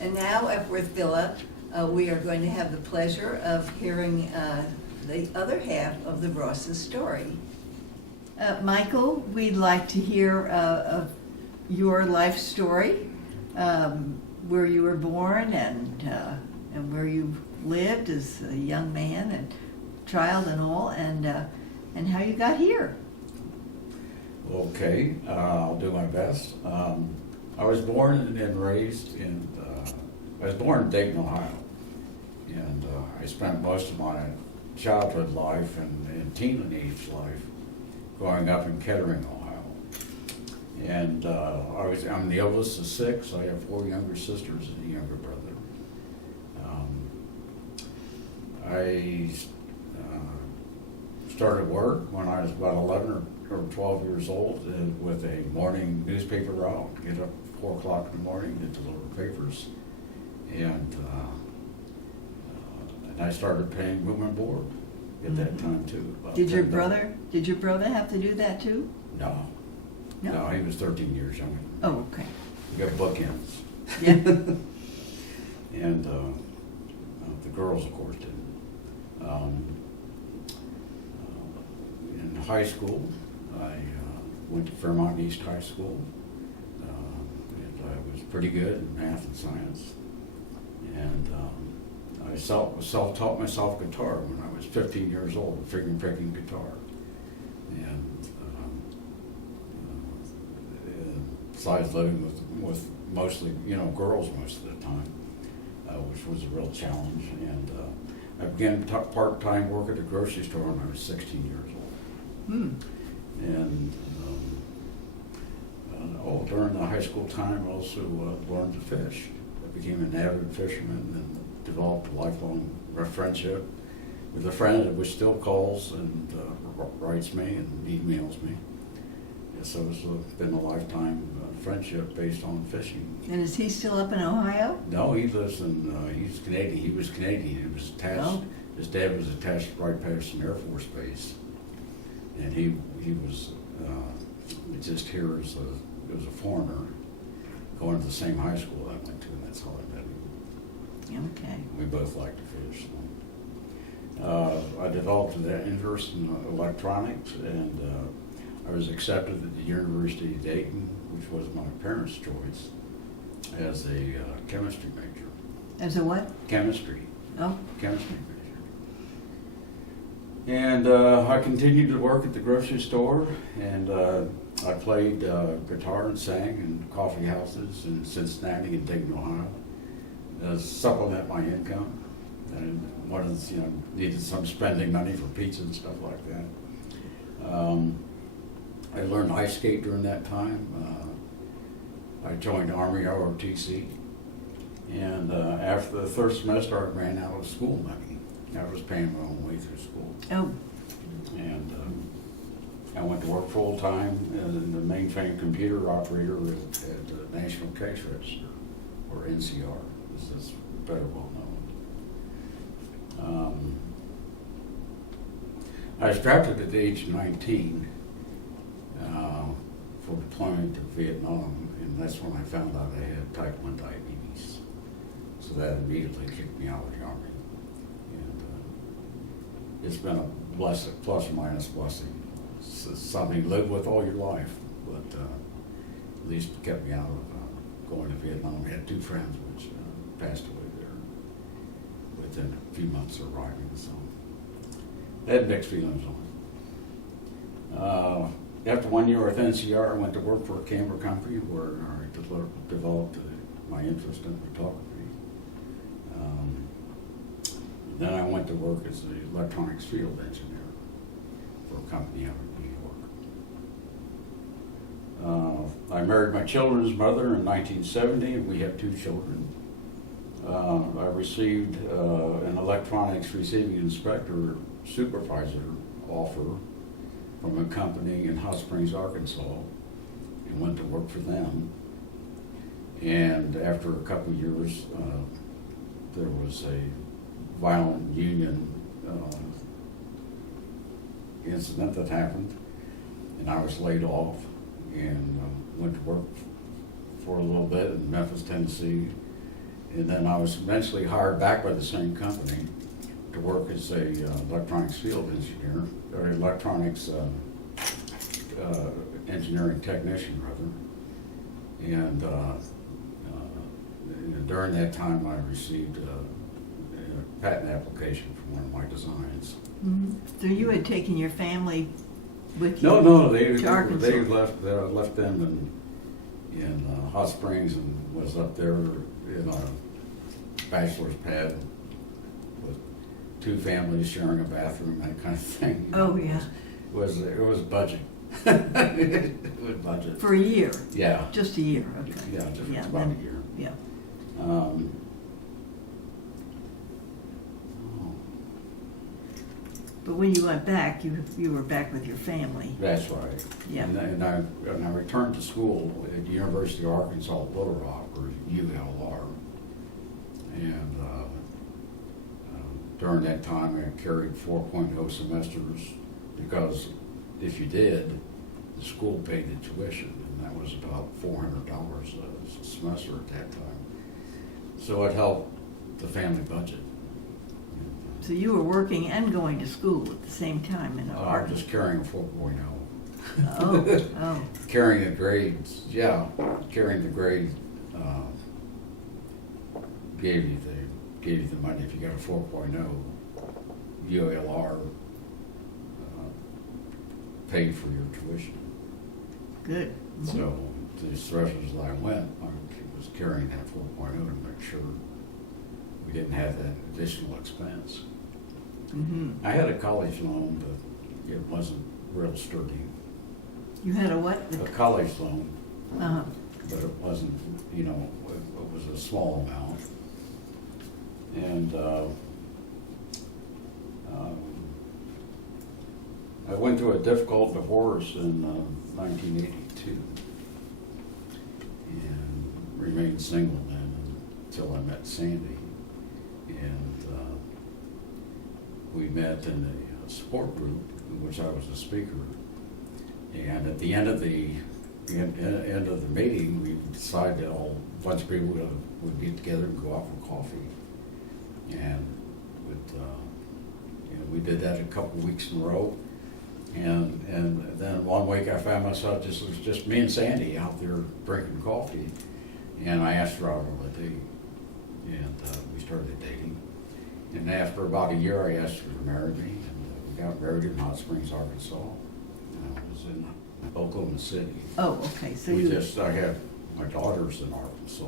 And now, Epworth Villa, we are going to have the pleasure of hearing the other half of the Ross's story. Michael, we'd like to hear of your life story, where you were born and where you lived as a young man and child and all, and how you got here. Okay, I'll do my best. I was born and raised in, I was born in Dayton, Ohio, and I spent most of my childhood life and teenage life growing up in Kettering, Ohio. And I'm the oldest of six. I have four younger sisters and a younger brother. I started work when I was about 11 or 12 years old with a morning newspaper route. Get up at 4 o'clock in the morning to deliver papers. And I started paying room and board at that time too. Did your brother have to do that too? No. No? No, he was 13 years younger. Oh, okay. We got bookends. Yeah. And the girls, of course, didn't. In high school, I went to Fairmont East High School, and I was pretty good in math and science. And I self-taught myself guitar when I was 15 years old, a picking guitar. And besides living with mostly, girls most of the time, which was a real challenge. And I began part-time work at a grocery store when I was 16 years old. And during the high school time, I also learned to fish. I became an avid fisherman and developed a lifelong friendship with a friend that still calls and writes me and emails me. So it's been a lifetime friendship based on fishing. And is he still up in Ohio? No, he lives in, he's Canadian. He was Canadian. He was attached, Oh. His dad was attached to Wright-Patterson Air Force Base. And he was just here as a foreigner, going to the same high school I went to, and that's how I met him. Okay. We both like to fish. So. I developed that interest in electronics, and I was accepted at the University of Dayton, which was my parents' choice, as a chemistry major. As a what? Chemistry. Oh. Chemistry major. And I continued to work at the grocery store, and I played guitar and sang in coffee houses in Cincinnati and Dayton, Ohio, to supplement my income. And needed some spending money for pizza and stuff like that. I learned ice skate during that time. I joined Army ROTC, and after the third semester, I ran out of school money. I was paying my own way through school. Oh. And I went to work full time as the mainframe computer operator at the National Cash Register, or NCR, as it's better well known. I was drafted at the age of 19 for deployment to Vietnam, and that's when I found out I had type 1 diabetes. So that immediately kicked me out of the Army. And it's been a blessing, plus or minus blessing. It's something you live with all your life, but at least it kept me out of going to Vietnam. I had two friends which passed away there within a few months of arriving, so I had mixed feelings on it. After 1 year with NCR, I went to work for a camera company where I developed my interest in photography. Then I went to work as an electronics field engineer for a company out of New York. I married my children's mother in 1970, and we have two children. I received an electronics receiving inspector supervisor offer from a company in Hot Springs, Arkansas, and went to work for them. And after a couple of years, there was a violent union incident that happened, and I was laid off and went to work for a little bit in Memphis, Tennessee, And then I was eventually hired back by the same company to work as a electronics field engineer, or electronics engineering technician, rather. And during that time, I received a patent application for one of my designs. Mhm. So you had taken your family with you? No, they to Arkansas. left them in Hot Springs and was up there in a bachelor's pad with two families sharing a bathroom, that kind of thing. Oh, yeah. It was budget. It was budget. For a year? Yeah. Just a year, okay. Yeah, just about then- a year. Yeah. Oh. But when you went back, you were back with your family. That's right. Yeah. And I returned to school at University of Arkansas at Little Rock, or ULR. And during that time, I carried 4.0 semesters, because if you did, the school paid the tuition, and that was about $400 a semester at that time. So it helped the family budget. So you were working and going to school at the same time in I was Arkansas? just carrying a 4.0. Oh. Carrying the grades, yeah, carrying the grade gave you the money. If you got a 4.0, ULR paid for your tuition. Good. So the semesters that I went, I was carrying that 4.0 to make sure we didn't have that additional expense. Mm-hmm. I had a college loan, but it wasn't real sturdy. You had a what? A college loan, Uh-huh. but it wasn't, it was a small amount. And I went through a difficult divorce in 1982 and remained single then until I met Sandy. And we met in a support group in which I was a speaker. And at the end of the meeting, we decided that a bunch of people would get together and go out for coffee. And we did that a couple of weeks in a row. And then one week I found myself it was just me and Sandy out there drinking coffee. And I asked her out on a date. And we started dating. And after about a year, I asked her to marry me. And we got married in Hot Springs, Arkansas. And I was in Oklahoma City. Oh, okay, so I you, had my daughter's in Arkansas,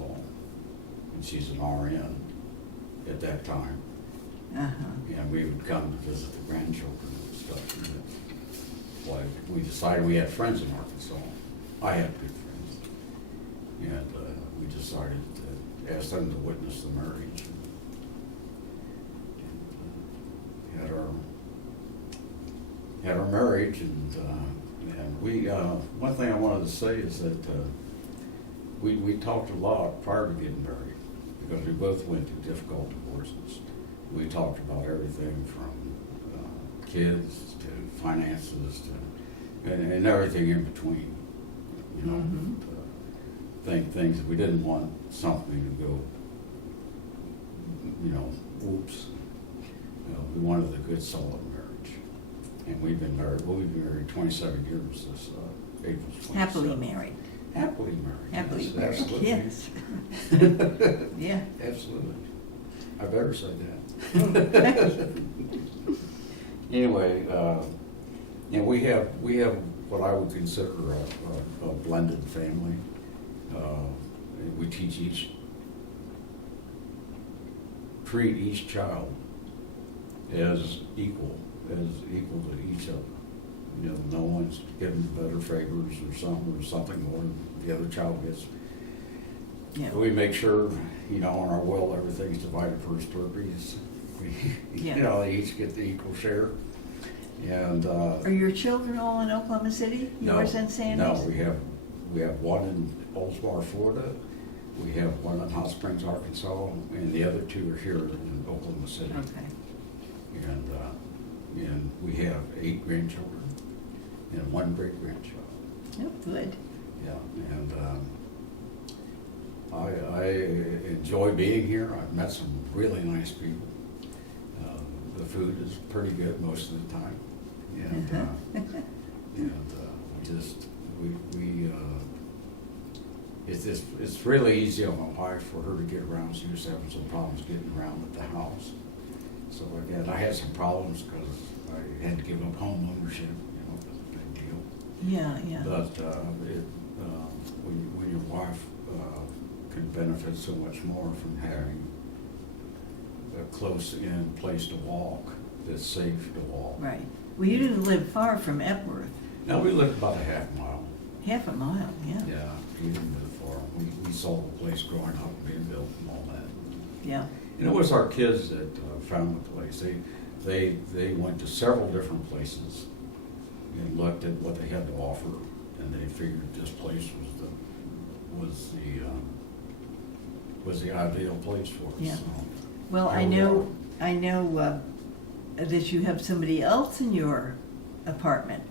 and she's an RN at that time. uh-huh. And we would come to visit the grandchildren and stuff. And that's why we decided we had friends in Arkansas. I had good friends. And we decided to ask them to witness the marriage. And had our marriage, and we, one thing I wanted to say is that we talked a lot prior to getting married, because we both went through difficult divorces. We talked about everything from kids to finances to and everything in between. Mhm. Things that we didn't want something to go, oops. We wanted a good, solid marriage, and we've been married. Well, we've been married 27 years. This April 27th. Happily married. Happily married. Happily Yes, married, absolutely. yes. Yeah. Absolutely. I better say that. Anyway, and we have what I would consider a blended family. We treat each child as equal to each other. No one's given better favors or something more than the other child gets. Yeah. We make sure, on our will, everything's divided first turkeys. Yeah. They each get the equal share. And Are your children all in Oklahoma City? Yours and Sandy's? No, we have one in Oldsmar, Florida. We have one in Hot Springs, Arkansas, and the other two are here in Oklahoma City. Okay. And we have 8 grandchildren and 1 great grandchild. Oh, good. Yeah, and I enjoy being here. I've met some really nice people. The food is pretty good most of the time. And, it's really easy on my wife for her to get around. She was having some problems getting around at the house. So again, I had some problems because I had to give up home ownership, it was a big deal. Yeah. But when your wife can benefit so much more from having a close-in place to walk that's safe to walk. Right. Well, you didn't live far from Epworth. Now, we lived about a half mile. Half a mile, yeah. Yeah, we didn't live far. We saw the place growing up, being built and all that. Yeah. And it was our kids that found the place. They went to several different places and looked at what they had to offer, and they figured this place was the ideal place for us. Yeah. So, Well, I know that you have somebody else in your apartment.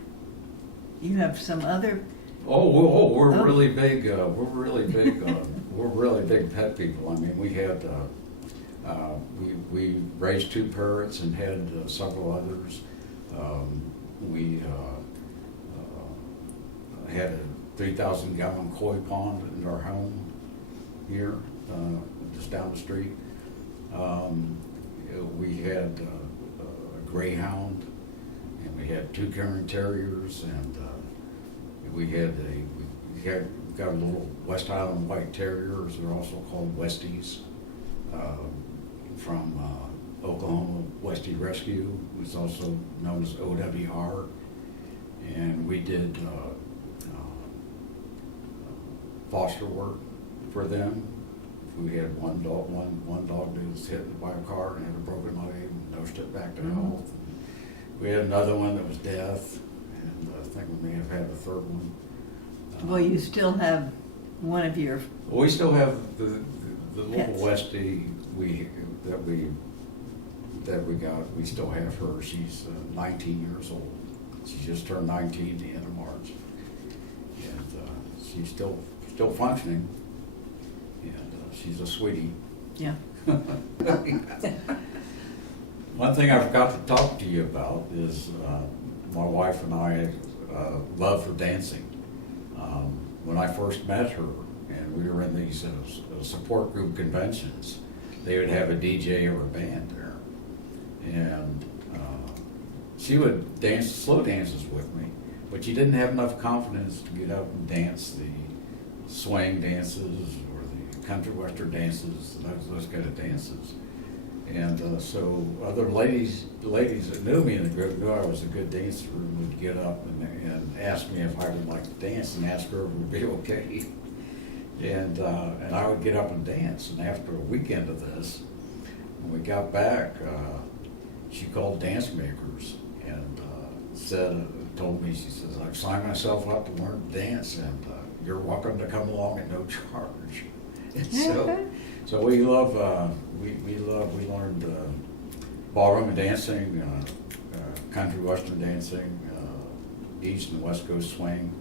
You have some other. We're really big. We're really big pet people. I mean, we had we raised 2 parrots and had several others. We had a 3,000-gallon koi pond in our home here, just down the street. We had a greyhound, and we had 2 Cairn Terriers, and we got a little West Island White Terriers. They're also called Westies, from Oklahoma Westie Rescue, who's also known as OWR. And we did foster work for them. We had one dog that was hit by a car and had a broken leg and nursed it back to health. We had another one that was deaf, and I think we may have had a 3rd one. Well, you still have one of your. We still have the little Pets. Westie that we got. We still have her. She's 19 years old. She just turned 19 at the end of March, and she's still functioning. And she's a sweetie. Yeah. One thing I forgot to talk to you about is my wife and I love for dancing. When I first met her, and we were in these support group conventions, they would have a DJ or a band there. And she would dance slow dances with me, but she didn't have enough confidence to get up and dance the swing dances or the country western dances, those kind of dances. And so other ladies that knew me in the group knew I was a good dancer and would get up and ask me if I would like to dance and ask her if it would be okay. And I would get up and dance. And after a weekend of this, when we got back, she called dance makers and told me, she says, I've signed myself up to learn to dance, and you're welcome to come along at no charge. And so we learned ballroom dancing, country western dancing, East and West Coast swing.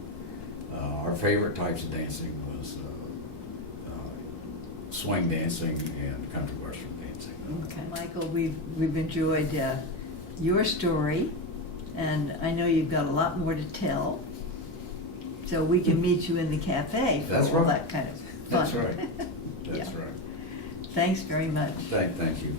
Our favorite types of dancing was swing dancing and country western dancing. Okay, Michael, we've enjoyed your story, and I know you've got a lot more to tell. So we can meet you in the cafe for That's all right. that kind of fun. That's right. That's Yeah. right. Thanks very much. Thank you.